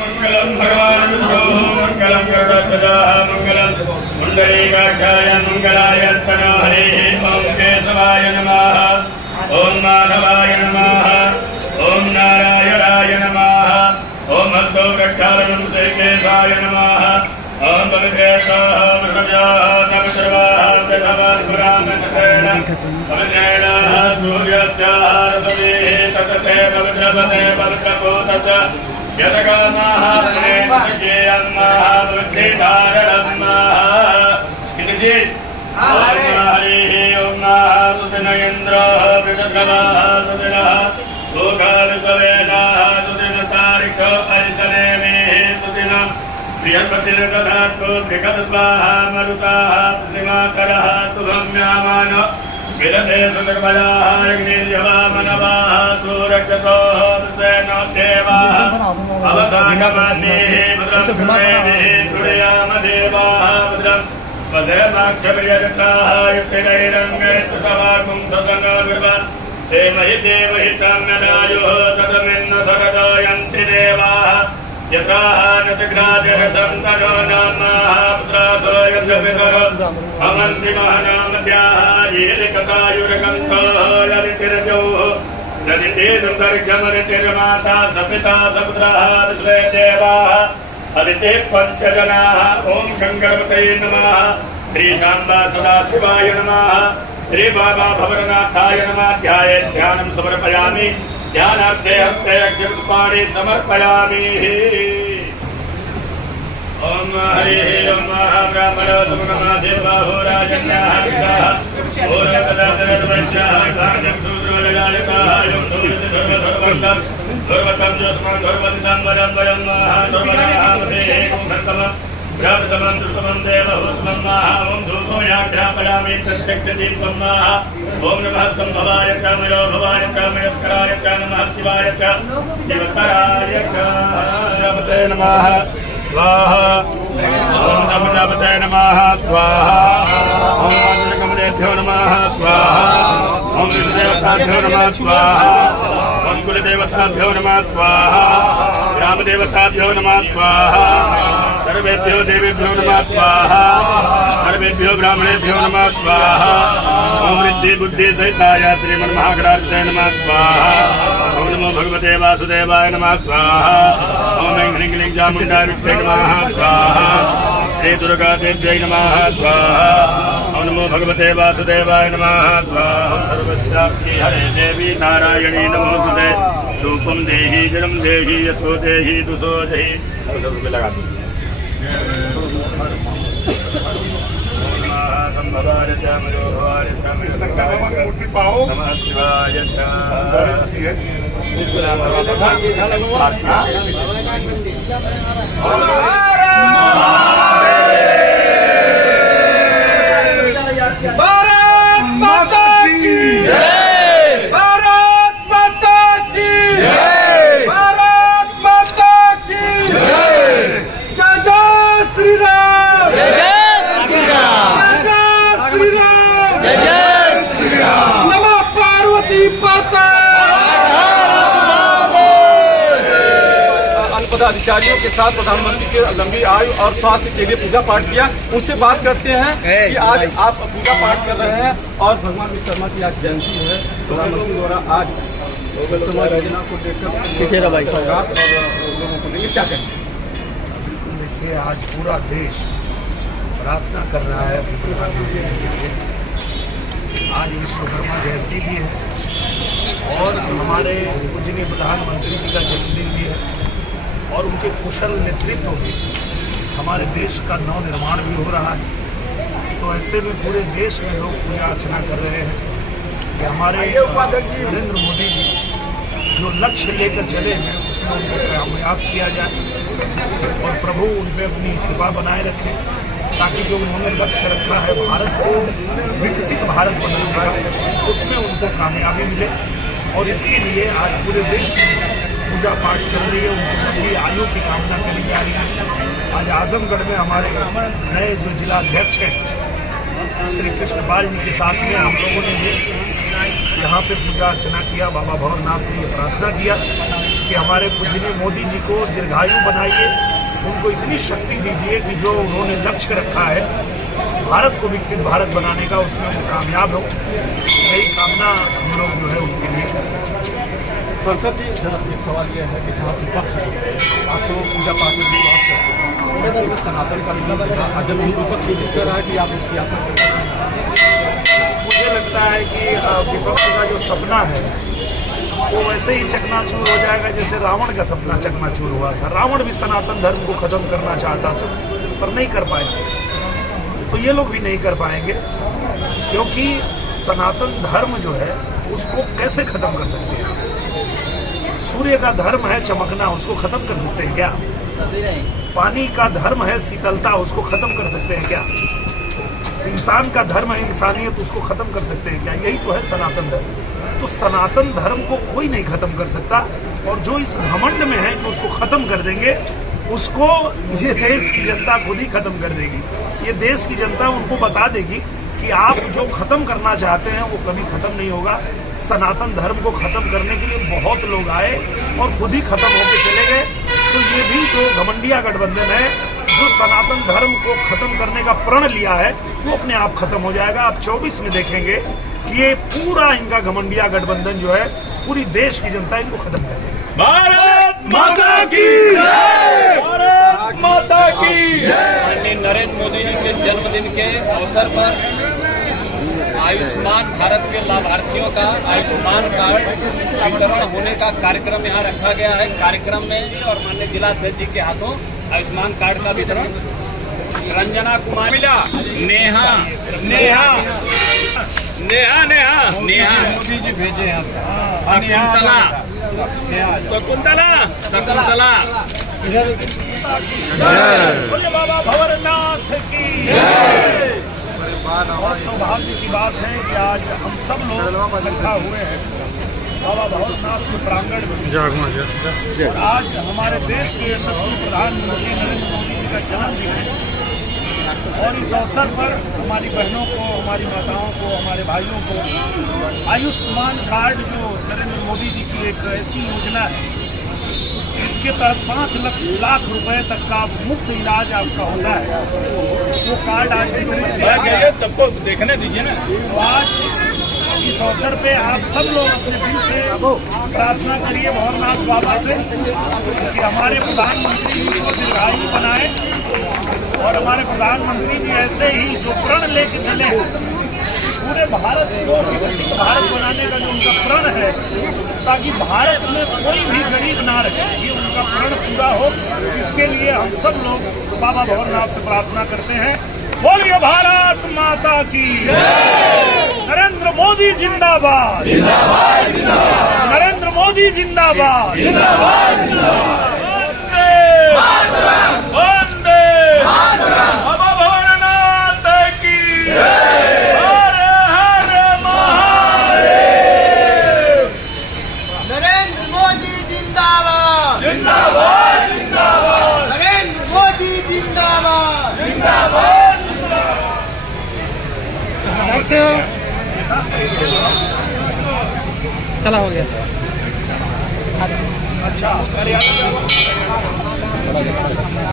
मंगलम भगवान मंगलम गरुड़ध्वजा मंगलम पुंडरीकाक्षाय मंगलाय तनो हरिः ओम केशवाय नमः ओम माधवाय नमः ओम नारायणाय नमः ओम हस्तो वृक्षारणं श्रीकेशाय नमः ओम पवित्रेशाः वृषभ्याः तपसर्वाः तथावद्पुराणकतेन पवित्रेणाः सूर्यस्याः रसवेः ततते पवित्रपते पवित्रपूतश्च यतकामाः पुनेन्द्रियम्माः बुद्धिधारणम्माः इति ओम हरिः ओम सुदिन इन्द्रः बृहस्पतिः सुदिनः भोगाविश्ववेदाः सुदिन तारिख अरितनेमिः सुदिनम् बृहस्पतिर्दधातु बृहस्पतिः मरुताः श्रीमाकरः शुभम्यामान विदधे सुदर्भयाः अग्निर्यवामनवाः सूरक्षतोः विश्वेनो देवाः अवसागमन्येः भद्रं तुरयामदेवाः भद्रम् वदेमाक्षभिर्यजताः युक्तिरैरङ्गैस्तवाकुं सदनविर्वन् सेमहि देवहितं नदायुः तदमिन्न सरदायन्ति देवाः यथाः नतिग्रातिरथं तनो नामाः पुत्रासो यज्ञविकरो भवन्ति महनामद्याः येलिकतायुरकन्तोः यदितिरजौः नदितेदुर्गर्घमरितिर्माता सपिता सपुत्राः विश्वे देवाः अदिते पंचजनाः ओम शंकरपतये नमः श्री शांबा सदाशिवाय नमः श्री बाबा भवरनाथाय नमः ध्याये ध्यानं समर्पयामि ध्यानार्थे हस्ते अक्षरपुष्पाणि समर्पयामि ओम हरिः ओम ब्राह्मणो नमः देवाहो राजन्याः विद्याः ओम तदातरस्वच्छाः काञ्चन शूद्रोलयालिकाः यं धूर्तधर्मधर्मन्तम् धर्मतं जोस्मं धर्मदितं वरं वयं धर्मनामते कुंभन्तमं भ्रातमं दुष्टमं देवहूतमं ओम धूपमयाघ्रापयामि प्रत्यक्षदीपं ओम नमः संभवाय च मयो भवाय च मयस्कराय च नमः शिवाय च शिवतराय च नमते नमः स्वाहा ओम नमते नमः स्वाहा ओम वाजकमलेभ्यो नमः स्वाहा ओम विष्णुदेवताभ्यो नमः स्वाहा ओम कुलदेवताभ्यो नमः स्वाहा रामदेवताभ्यो नमः स्वाहा सर्वेभ्यो देवेभ्यो नमः स्वाहा सर्वेभ्यो ब्राह्मणेभ्यो नमः स्वाहा ओम रिद्धि बुद्धि सहिताय श्रीमन्महागणाधिपतये नमः स्वाहा ओम नमो भगवते वासुदेवाय नमः स्वाहा ओम ऐं ह्रीं क्लीं चामुण्डाय विद्महे नमः स्वाहा श्री दुर्गा देव्यै नमः स्वाहा ओम नमो भगवते वासुदेवाय नमः स्वाहा सर्वस्याप्ति हरे देवी नारायणी नमोस्तुते धूपं देहि जलं देहि यशो देहि दुषो देहि लगा संभवाय च मयो भवाय च मूर्ति पाओ नमः शिवाय च भारत माता की जय भारत माता की जय भारत माता की जय जय जय श्री राम जय जय श्री राम जय जय श्री राम जय जय श्री राम नमः पार्वती माता पदाधिकारियों के साथ प्रधानमंत्री के लंबी आयु और स्वास्थ्य के लिए पूजा पाठ किया। उनसे बात करते हैं कि आज आप पूजा पाठ कर रहे हैं और भगवान विश्वकर्मा की आज जयंती है। प्रधानमंत्री द्वारा आज विश्वकर्मा योजना को देखकर सौगात और लोगों को लेकर क्या कहेंगे? देखिए, आज पूरा देश प्रार्थना कर रहा है प्रधानमंत्री के लिए। आज विश्वकर्मा जयंती भी है और हमारे पूजनीय प्रधानमंत्री जी का जन्मदिन भी है और उनके कुशल नेतृत्व में हमारे देश का नवनिर्माण भी हो रहा है। तो ऐसे में पूरे देश में लोग पूजा अर्चना कर रहे हैं कि हमारे नरेंद्र मोदी जी जो लक्ष्य लेकर चले हैं उसमें उनको कामयाब किया जाए और प्रभु उन पर अपनी कृपा बनाए रखें ताकि जो उन्होंने लक्ष्य रखा है भारत को विकसित भारत बनाने का उसमें उनको कामयाबी मिले। और इसके लिए आज पूरे देश में पूजा पाठ चल रही है, उनकी लंबी आयु की कामना करी जा रही है। आज आजमगढ़ में हमारे नए जो जिलाध्यक्ष हैं श्री कृष्ण बाल जी के साथ में हम लोगों ने भी यहाँ वहाँ पे पूजा अर्चना किया, बाबा भवरनाथ से ये प्रार्थना किया कि हमारे पूजनीय मोदी जी को दीर्घायु बनाइए, उनको इतनी शक्ति दीजिए कि जो उन्होंने लक्ष्य रखा है भारत को विकसित भारत बनाने का, उसमें वो कामयाब हो। यही कामना हम लोग जो है उनके लिए कर रहे हैं। संसद जी, एक सवाल यह है कि जहाँ विपक्ष आप तो पूजा पाठ में विश्वास करते हैं, वैसे में सनातन का जब विपक्ष ये कह रहा है कि आप सियासत करते हैं, मुझे लगता है कि विपक्ष का जो सपना है वो वैसे ही चकनाचूर हो जाएगा जैसे रावण का सपना चकनाचूर हुआ था। रावण भी सनातन धर्म को खत्म करना चाहता था पर नहीं कर पाए, तो ये लोग भी नहीं कर पाएंगे, क्योंकि सनातन धर्म जो है उसको कैसे खत्म कर सकते हैं? सूर्य का धर्म है चमकना, उसको खत्म कर सकते हैं क्या? पानी का धर्म है शीतलता, उसको खत्म कर सकते हैं क्या? इंसान का धर्म है इंसानियत, उसको खत्म कर सकते हैं क्या? यही तो है सनातन धर्म। तो सनातन धर्म को कोई नहीं खत्म कर सकता, और जो इस घमंड में है कि उसको खत्म कर देंगे, उसको ये देश की जनता खुद ही खत्म कर देगी। ये देश की जनता उनको बता देगी कि आप जो खत्म करना चाहते हैं वो कभी खत्म नहीं होगा। सनातन धर्म को खत्म करने के लिए बहुत लोग आए और खुद ही खत्म होकर चले गए। तो ये भी जो घमंडिया गठबंधन है, जो सनातन धर्म को खत्म करने का प्रण लिया है, वो अपने आप खत्म हो जाएगा। आप 24 में देखेंगे कि ये पूरा इनका घमंडिया गठबंधन जो है, पूरी देश की जनता इनको खत्म कर देगी। भारत माता की जय! भारत माता की जय! माननीय नरेंद्र मोदी जी के जन्मदिन के अवसर पर आयुष्मान भारत के लाभार्थियों का आयुष्मान कार्ड वितरण होने का कार्यक्रम यहाँ रखा गया है। कार्यक्रम में और माननीय जिलाध्यक्ष जी के हाथों आयुष्मान कार्ड का वितरण रंजना कुमारी, नेहा नेहा नेहा नेहा नेहा मोदी जी भेजे हैं शकुंतला शकुंतला शकुंतला बोले बाबा भवरनाथ की बहुत सौभाग्य की बात है कि आज हम सब लोग इकट्ठा हुए हैं बाबा भवरनाथ के प्रांगण में। और आज हमारे देश के यशस्वी प्रधानमंत्री नरेंद्र मोदी जी का जन्मदिन है, और इस अवसर पर हमारी बहनों को, हमारी माताओं को, हमारे भाइयों को आयुष्मान कार्ड, जो नरेंद्र मोदी जी की एक ऐसी योजना है जिसके तहत 5 लाख रुपए तक का मुफ्त इलाज आपका होता है, वो कार्ड आज वितरित किया गया। सबको देखने दीजिए ना। तो आज इस अवसर पे आप सब लोग अपने दिल से प्रार्थना करिए भवरनाथ बाबा से कि हमारे प्रधानमंत्री जी को दीर्घायु बनाए, और हमारे प्रधानमंत्री जी ऐसे ही जो प्रण लेके चले हैं पूरे भारत को विकसित भारत बनाने का जो उनका प्रण है, ताकि भारत में कोई भी गरीब ना रहे, ये उनका प्रण पूरा हो, इसके लिए हम सब लोग बाबा भवरनाथ से प्रार्थना करते हैं। बोलिए भारत माता की नरेंद्र मोदी जिंदाबाद, नरेंद्र मोदी जिंदाबाद, वंदे बाबा भवरनाथ की हर हर महादेव। नरेंद्र मोदी जिंदाबाद, जिंदाबाद जिंदाबाद नरेंद्र मोदी जिंदाबाद, जिंदाबाद। चला हो गया। अच्छा